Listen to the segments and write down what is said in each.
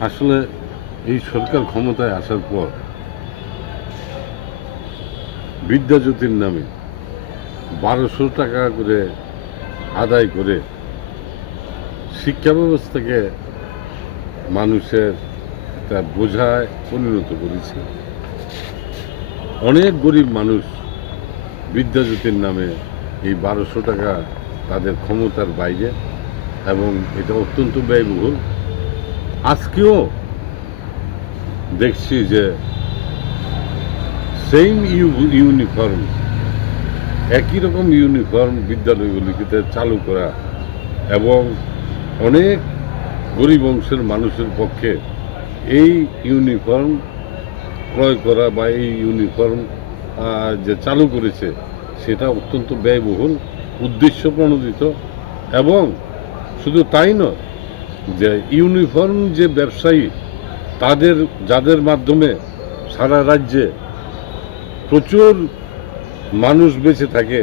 আসলে এই সরকার ক্ষমতায় আসার পর বিদ্যাজ্যোতির নামে বারোশো টাকা করে আদায় করে শিক্ষা ব্যবস্থাকে মানুষের একটা বোঝায় পরিণত করেছে। অনেক গরিব মানুষ বিদ্যাজ্যোতির নামে এই বারোশো টাকা তাদের ক্ষমতার বাইরে এবং এটা অত্যন্ত ব্যয়বহুল। আজকেও দেখছি যে সেম ইউনিফর্ম একই রকম ইউনিফর্ম বিদ্যালয়গুলিতে চালু করা এবং অনেক গরিব অংশের মানুষের পক্ষে এই ইউনিফর্ম ক্রয় করা বা এই ইউনিফর্ম যে চালু করেছে, সেটা অত্যন্ত ব্যয়বহুল উদ্দেশ্য প্রণোদিত এবং শুধু তাই নয় যে ইউনিফর্ম যে ব্যবসায়ী, তাদের, যাদের মাধ্যমে সারা রাজ্যে প্রচুর মানুষ বেঁচে থাকে,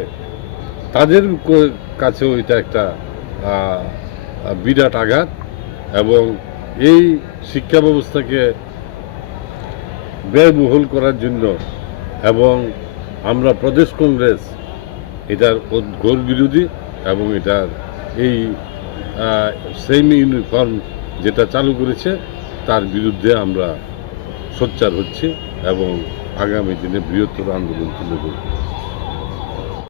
তাদের কাছেও এটা একটা বিরাট আঘাত এবং এই শিক্ষা ব্যবস্থাকে ব্যয়বহুল করার জন্য এবং আমরা প্রদেশ কংগ্রেস এটার ঘোর বিরোধী এবং এটার এই সেম ইউনিফর্ম যেটা চালু করেছে, তার বিরুদ্ধে আমরা সোচ্চার হচ্ছি এবং আগামী দিনে বৃহত্তর আন্দোলন তুলে ধরব।